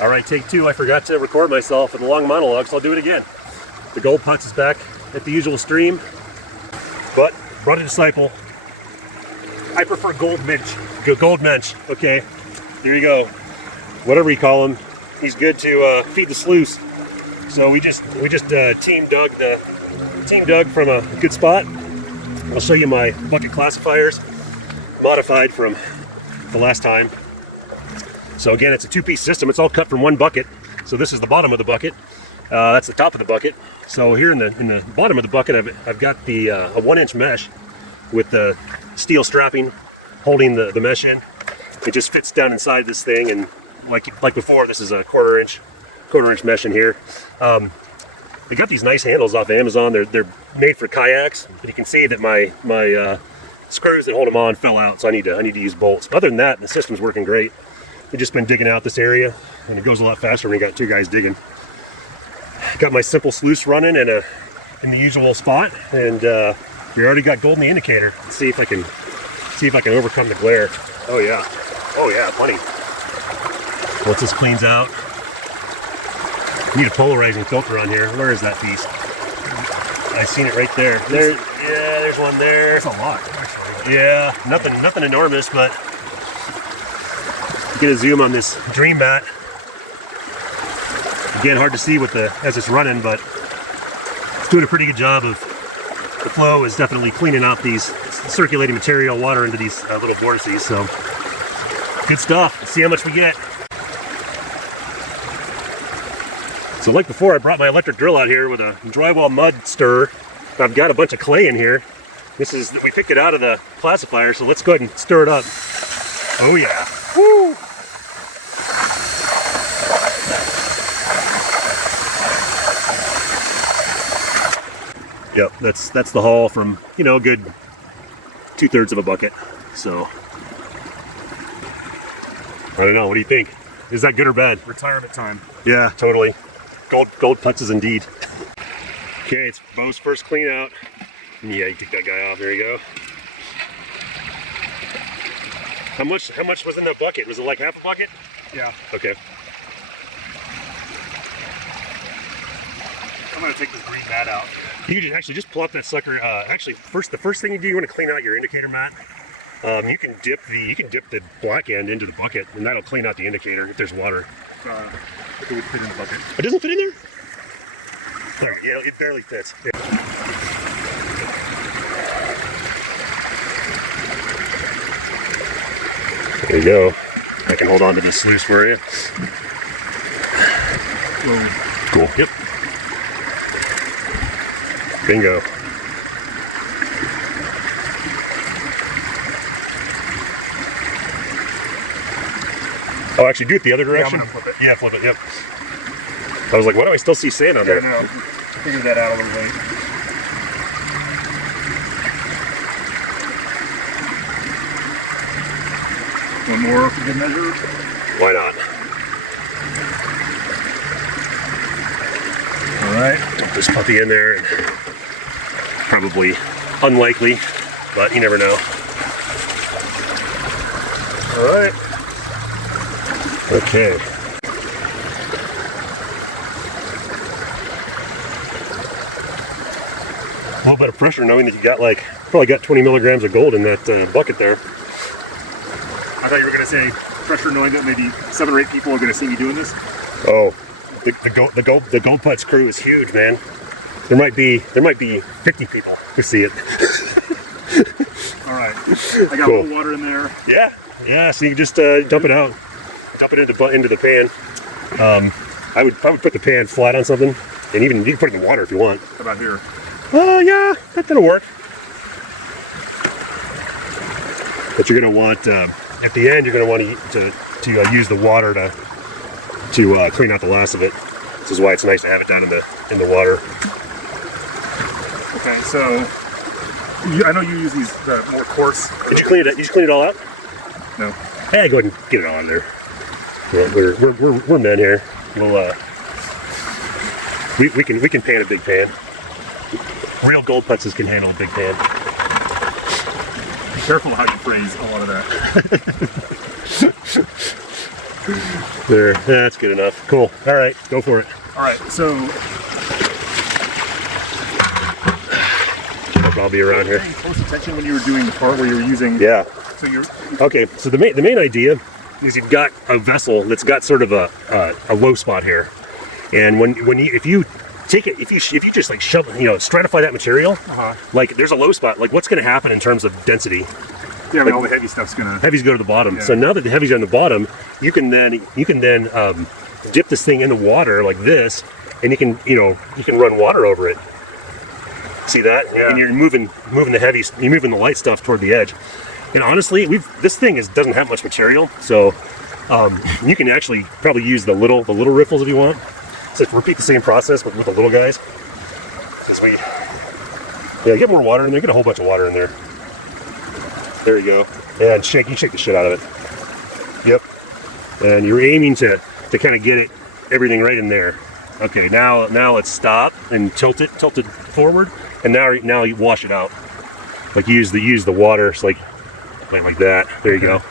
All right, take two. I forgot to record myself in the long monologue, so I'll do it again. The gold putz is back at the usual stream, but brought a disciple. I prefer gold Mensch. Gold Mensch. Okay, here you go. Whatever you call him, he's good to feed the sluice. So we just team dug from a good spot. I'll show you my bucket classifiers, modified from the last time. So again, it's a two-piece system. It's all cut from one bucket. So this is the bottom of the bucket. That's the top of the bucket. So here in the bottom of the bucket, I've got the a 1-inch mesh with the steel strapping holding the mesh in. It just fits down inside this thing, and like before, this is a quarter inch mesh in here. They got these nice handles off Amazon. They're made for kayaks, but you can see that my screws that hold them on fell out, so I need to use bolts. But other than that, the system's working great. We've just been digging out this area, and it goes a lot faster when you got two guys digging. Got my simple sluice running in the usual spot, and we already got gold in the indicator. Let's see if I can overcome the glare. Oh yeah, plenty. Once this cleans out, I need a polarizing filter on here. Where is that piece? I seen it right there. There's one there. That's a lot, actually. Yeah, nothing enormous, but get a zoom on this dream mat. Again, hard to see as it's running, but it's doing a pretty good job of, the flow is definitely cleaning out these circulating material, water into these little vortices. So good stuff. Let's see how much we get. So like before, I brought my electric drill out here with a drywall mud stirrer. I've got a bunch of clay in here. We picked it out of the classifier, so let's go ahead and stir it up. Oh yeah. Woo! Yep, that's the haul from, a good 2/3 of a bucket. So I don't know, what do you think? Is that good or bad? Retirement time. Yeah, totally. Gold putzes indeed. Okay, it's Bo's first clean out. Yeah, you take that guy off. There you go. How much was in that bucket? Was it like half a bucket? Yeah. Okay. I'm gonna take this green mat out. You can just pull up that sucker. Actually, the first thing you want to clean out your indicator mat. You can dip the black end into the bucket, and that'll clean out the indicator if there's water. It would fit in the bucket. It doesn't fit in there? There, yeah, it barely fits. Yeah. There you go. I can hold on to this sluice for you. Cool. Yep. Bingo. Oh, actually, do it the other direction? Yeah, I'm gonna flip it. Yeah, flip it, yep. I was like, why do I still see sand on there? Yeah, no. Figure that out a little late. One more for good measure. Why not? Alright. Dump this puppy in there. Probably unlikely, but you never know. Alright. Okay. A little bit of pressure knowing that you probably got 20 milligrams of gold in that bucket there. I thought you were going to say pressure knowing that maybe 7 or 8 people are going to see me doing this. Oh, the gold putz crew is huge, man. There might be 50 people who see it. All right, I got Cool. a little water in there. Yeah. So you can just dump it out, dump it into the pan. I would put the pan flat on something, and even you can put it in water if you want. How about here? Yeah, that'll work. But you're gonna want at the end, you're gonna want to use the water to clean out the last of it. This is why it's nice to have it down in the water. Okay, so I know you use these more coarse. Did you clean it? Did you clean it all out? No. Hey, go ahead and get it on there. We're men here. We'll we can pan a big pan. Real gold putzes can handle a big pan. Be careful how you phrase a lot of that. There, that's good enough. Cool. All right, go for it. All right, so I'll probably be around here. paying close attention when you were doing the part where you were using. Yeah. So you're. Okay. So the main idea is you've got a vessel that's got sort of a low spot here, and if you take it, if you just like shove, stratify that material, like there's a low spot. Like what's going to happen in terms of density? Yeah, but all the heavy stuff's gonna. Heavies go to the bottom. Yeah. So now that the heavies are on the bottom, you can then dip this thing in the water like this, and you can run water over it. See that? Yeah. And you're moving the heavies, you're moving the light stuff toward the edge. And honestly, this thing doesn't have much material, so you can actually probably use the little riffles if you want. So repeat the same process but with the little guys. Get more water in there. Get a whole bunch of water in there. There you go. And you shake the shit out of it. Yep. And you're aiming to kind of get everything right in there. Okay, now let's stop and tilt it forward, and now you wash it out. Like use the water, so like that. There you go.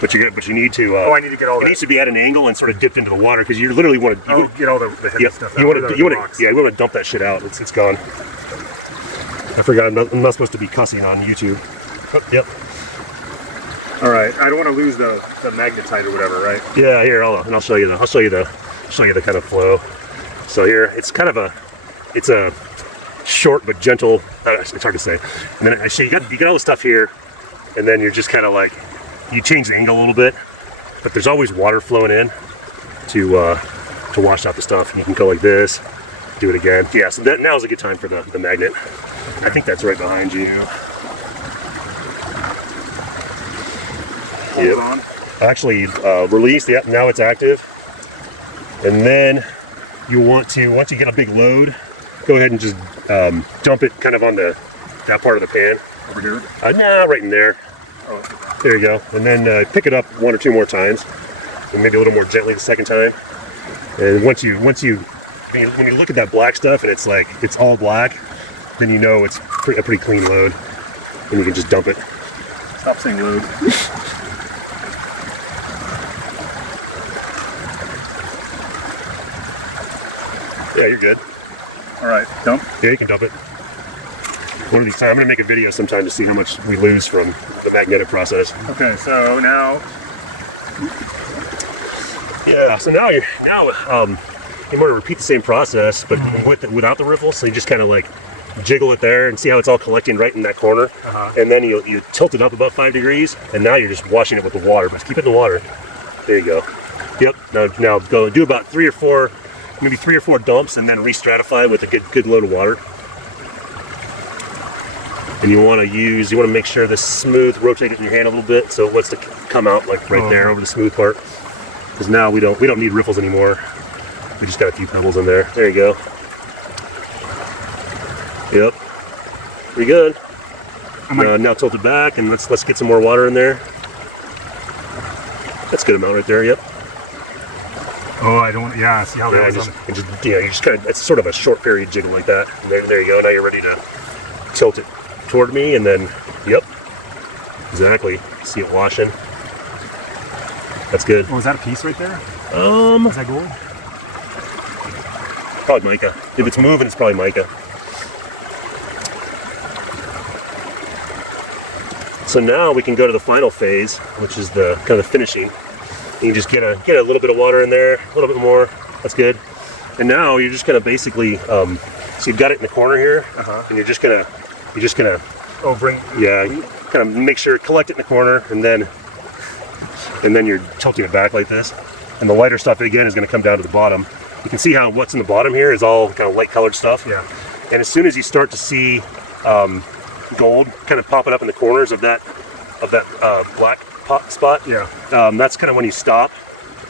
But you need to. I need to get all that. It needs to be at an angle and sort of dipped into the water because you literally want to. Get all the heavy stuff out. You want to dump that shit out. It's gone. I forgot. I'm not supposed to be cussing on YouTube. Oh, yep. All right. I don't want to lose the magnetite or whatever, right? Yeah. Here, I'll show you the kind of flow. So here, it's a short but gentle. It's hard to say. And then you got all the stuff here, and then you're just kind of like you change the angle a little bit, but there's always water flowing in to wash out the stuff. And you can go like this, do it again. Yeah. So now is a good time for the magnet. I think that's right behind you. Hold on. Actually, release. Yep. Now it's active. And then you want to, once you get a big load, go ahead and just dump it kind of on that part of the pan. Over here? Nah, right in there. Oh, there you go. And then pick it up one or two more times, and maybe a little more gently the second time. And when you look at that black stuff and it's all black, then you know it's a pretty clean load, and you can just dump it. Stop saying load. Yeah, you're good. All right, dump. Yeah, you can dump it. One of these times, I'm gonna make a video sometime to see how much we lose from the magnetic process. Okay, so now. Yeah. So now you want to repeat the same process, but without the riffle. So you just kind of like jiggle it there and see how it's all collecting right in that corner, and then you tilt it up about 5 degrees, and now you're just washing it with the water. But keep it in the water. There you go. Yep. Now go do about 3 or 4. Maybe 3 or 4 dumps, and then re-stratify with a good load of water. And you want to make sure this smooth, rotate it in your hand a little bit so it wants to come out like right there over the smooth part. Because now we don't need riffles anymore. We just got a few pebbles in there. There you go. Yep. Pretty good. Now tilt it back, and let's get some more water in there. That's a good amount right there. Yep. Oh, I don't. Yeah, see how that was. You just kind of. It's sort of a short period jiggle like that. And there you go. Now you're ready to tilt it toward me, and then, yep, exactly. See it washing. That's good. Oh, is that a piece right there? Is that gold? Probably mica. If it's moving, it's probably mica. So now we can go to the final phase, which is the kind of the finishing. You can just get a little bit of water in there, a little bit more. That's good. And now you're just gonna basically, so you've got it in the corner here, and you're just gonna, kind of make sure, collect it in the corner, and then you're tilting it back like this. And the lighter stuff again is gonna come down to the bottom. You can see how what's in the bottom here is all kind of light colored stuff. Yeah. And as soon as you start to see gold kind of popping up in the corners of that black spot, that's kind of when you stop.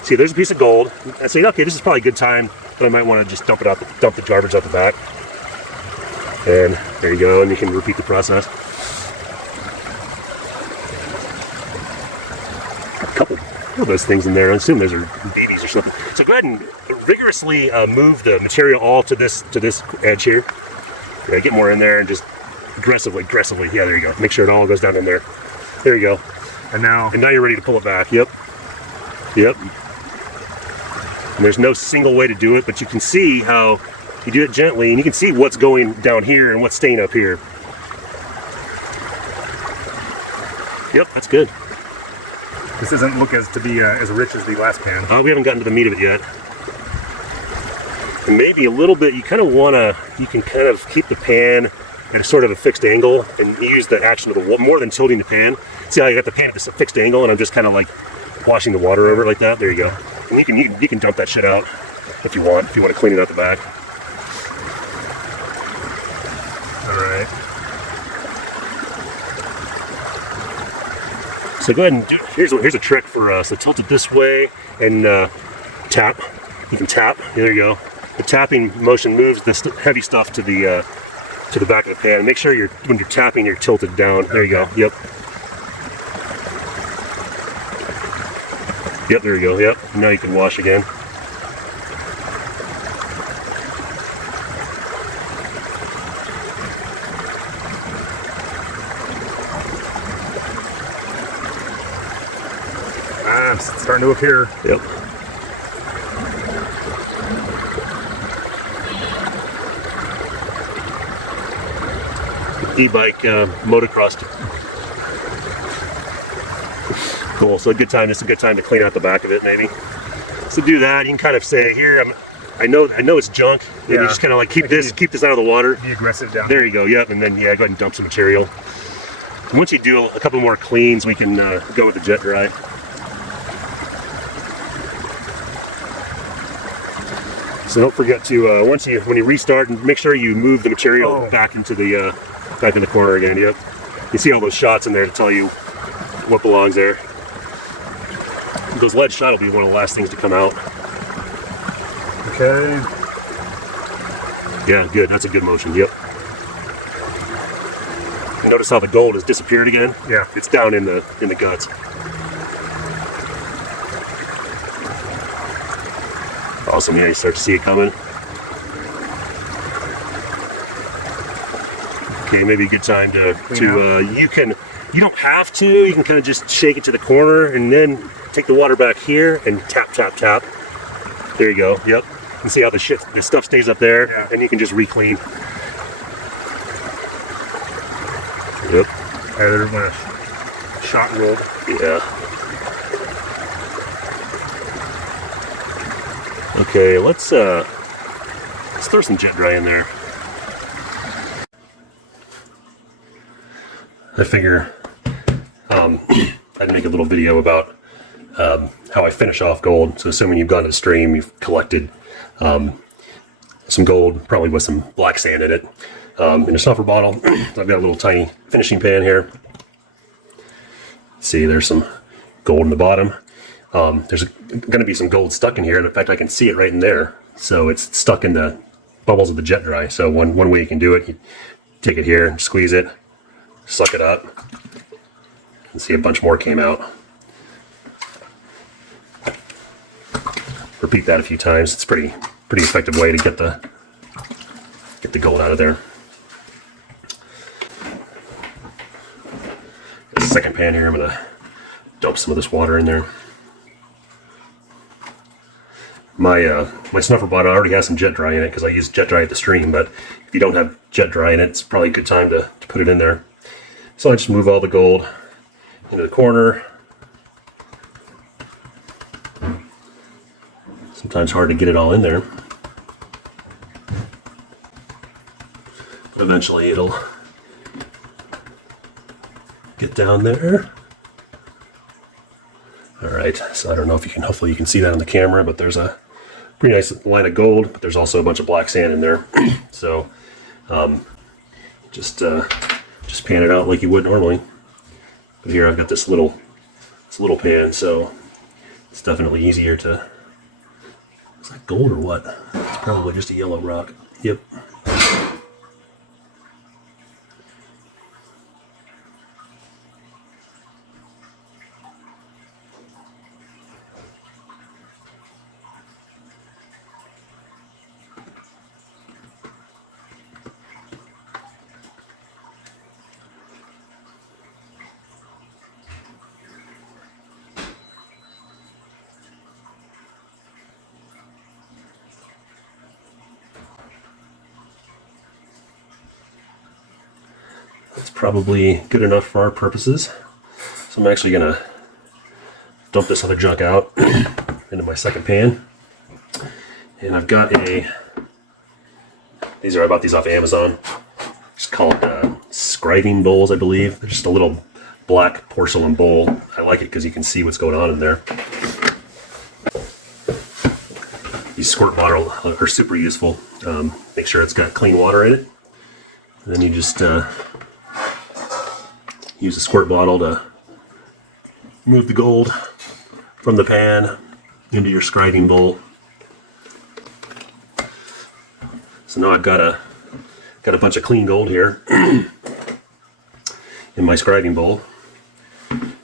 See, there's a piece of gold. I say, okay, this is probably a good time, but I might want to just dump the garbage out the back. And there you go, and you can repeat the process. A couple of those things in there. I assume those are babies or something. So go ahead and vigorously move the material all to this edge here. Yeah, get more in there and just aggressively. Yeah, there you go. Make sure it all goes down in there. There you go. And now you're ready to pull it back. Yep. Yep. And there's no single way to do it, but you can see how you do it gently, and you can see what's going down here and what's staying up here. Yep, that's good. This doesn't look as rich as the last pan. We haven't gotten to the meat of it yet. And maybe a little bit, you kind of want to, you can kind of keep the pan at a sort of a fixed angle and use the action of the water more than tilting the pan. See how you got the pan at this fixed angle and I'm just kind of like washing the water over it like that? There you go. And you can dump that shit out if you want to clean it out the back. All right. So go ahead and do, here's a trick for us. So tilt it this way and tap. You can tap, there you go. The tapping motion moves this heavy stuff to the back of the pan. Make sure when you're tapping, you're tilted down. There you go. Yep. Yep, there you go. Yep. Now you can wash again. Ah, it's starting to appear. Yep. E-bike motocross. Cool. So this is a good time to clean out the back of it, maybe. So do that. You can kind of say, here, I know it's junk. And you just kind of like keep this out of the water. Be aggressive down. There you go. Yep. And then go ahead and dump some material. And once you do a couple more cleans, we can go with the jet dry. So don't forget to when you restart, and make sure you move the material back into the corner again. Yep. You see all those shots in there to tell you what belongs there. Those lead shot will be one of the last things to come out. Okay. Yeah, good. That's a good motion. Yep. Notice how the gold has disappeared again? Yeah. It's down in the guts. Awesome. Yeah, you start to see it coming. Okay, maybe a good time you don't have to, you can kind of just shake it to the corner and then take the water back here and tap, tap, tap. There you go. Yep. And see how the stuff stays up there, and you can just re-clean. Yep. There's my shot roll. Yeah. Okay, let's throw some jet dry in there. I figure I'd make a little video about how I finish off gold. So assuming you've gone to the stream, you've collected some gold, probably with some black sand in it, in a snuffer bottle. I've got a little tiny finishing pan here. See, there's some gold in the bottom. There's going to be some gold stuck in here, and in fact I can see it right in there. So it's stuck in the bubbles of the jet dry. So one way you can do it, you take it here, squeeze it, suck it up, and see a bunch more came out. Repeat that a few times. It's a pretty effective way to get the gold out of there. The second pan here, I'm gonna dump some of this water in there. My snuffer bottle already has some jet dry in it because I use jet dry at the stream, but if you don't have jet dry in it, it's probably a good time to put it in there. So I just move all the gold into the corner. Sometimes hard to get it all in there. But eventually it'll get down there. Alright, so I don't know if hopefully you can see that on the camera, but there's a pretty nice line of gold, but there's also a bunch of black sand in there. So just pan it out like you would normally. But here I've got this little pan, so it's definitely easier to. Is that gold or what? It's probably just a yellow rock. Yep. It's probably good enough for our purposes. So I'm actually gonna dump this other junk out into my second pan. And I've got I bought these off Amazon. Just called scribing bowls, I believe. They're just a little black porcelain bowl. I like it because you can see what's going on in there. These squirt bottles are super useful. Make sure it's got clean water in it. And then you just use a squirt bottle to move the gold from the pan into your scribing bowl. So now I've got a bunch of clean gold here in my scribing bowl,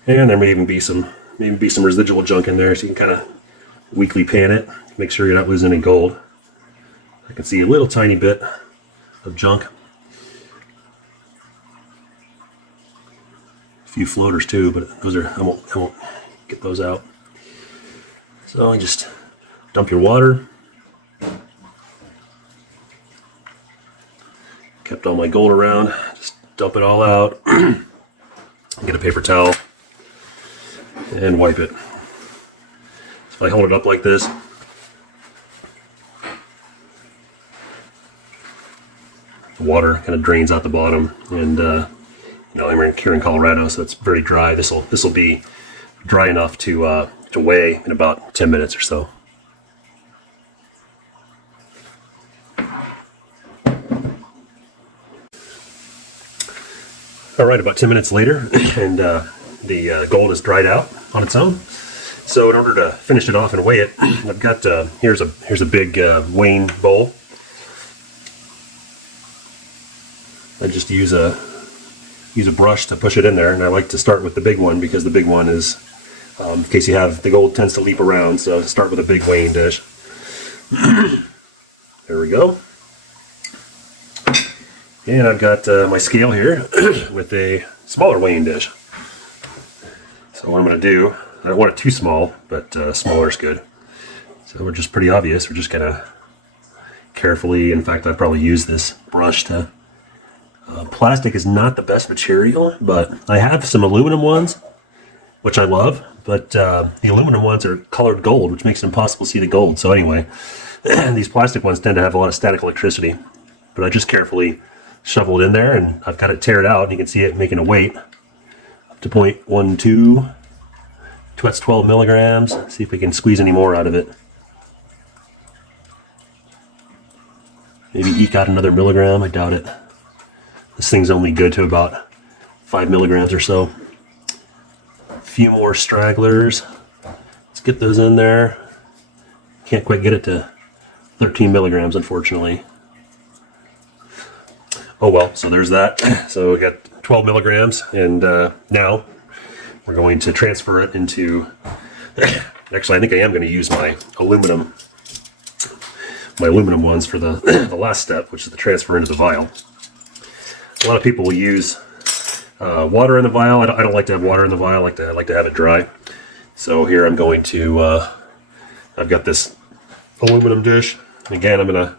and there may even be some residual junk in there, so you can kind of weakly pan it, make sure you're not losing any gold. I can see a little tiny bit of junk, a few floaters too, but those are I won't get those out. So you just dump your water. Kept all my gold around, just dump it all out. Get a paper towel and wipe it. So if I hold it up like this, the water kind of drains out the bottom, and you know, I'm here in Colorado, so it's very dry. This will be dry enough to weigh in about 10 minutes or so. All right, about 10 minutes later, and the gold is dried out on its own. So in order to finish it off and weigh it, I've got here's a big weighing bowl. I just use a brush to push it in there, and I like to start with the big one because the big one is, in case you have, the gold tends to leap around, so start with a big weighing dish. There we go. And I've got my scale here with a smaller weighing dish. So what I'm going to do, I don't want it too small, but smaller is good. So we're just pretty obvious. We're just going to carefully, in fact, I'd probably use this brush to, plastic is not the best material, but I have some aluminum ones, which I love, but the aluminum ones are colored gold, which makes it impossible to see the gold. So anyway, these plastic ones tend to have a lot of static electricity, but I just carefully shovel it in there, and I've got it teared out, and you can see it making a weight up to 0.12. That's 12 milligrams. See if we can squeeze any more out of it. Maybe eke out another milligram. I doubt it. This thing's only good to about 5 milligrams or so. A few more stragglers. Let's get those in there. Can't quite get it to 13 milligrams, unfortunately. Oh well, so there's that. So we got 12 milligrams, and now we're going to transfer it into, actually I think I am going to use my aluminum ones for the last step, which is the transfer into the vial. A lot of people will use water in the vial. I don't like to have water in the vial. I like to have it dry. So here I'm going to, I've got this aluminum dish. Again, I'm going to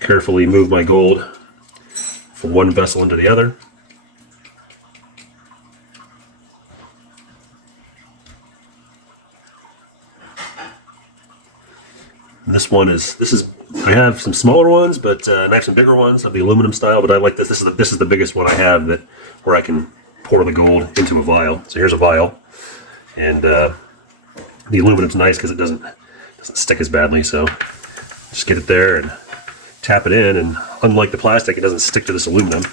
carefully move my gold from one vessel into the other. And this is I have some smaller ones, but and I have some bigger ones of the aluminum style, but I like this. This is the biggest one I have where I can pour the gold into a vial. So here's a vial, and the aluminum's nice because it doesn't stick as badly. So just get it there and tap it in, and unlike the plastic, it doesn't stick to this aluminum.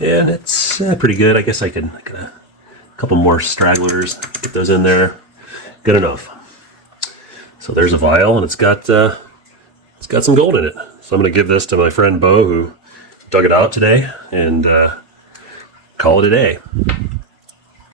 And it's pretty good. I guess I can get a couple more stragglers, get those in there. Good enough. So there's a vial, and it's got some gold in it. So I'm going to give this to my friend Bo, who dug it out today, and call it a day.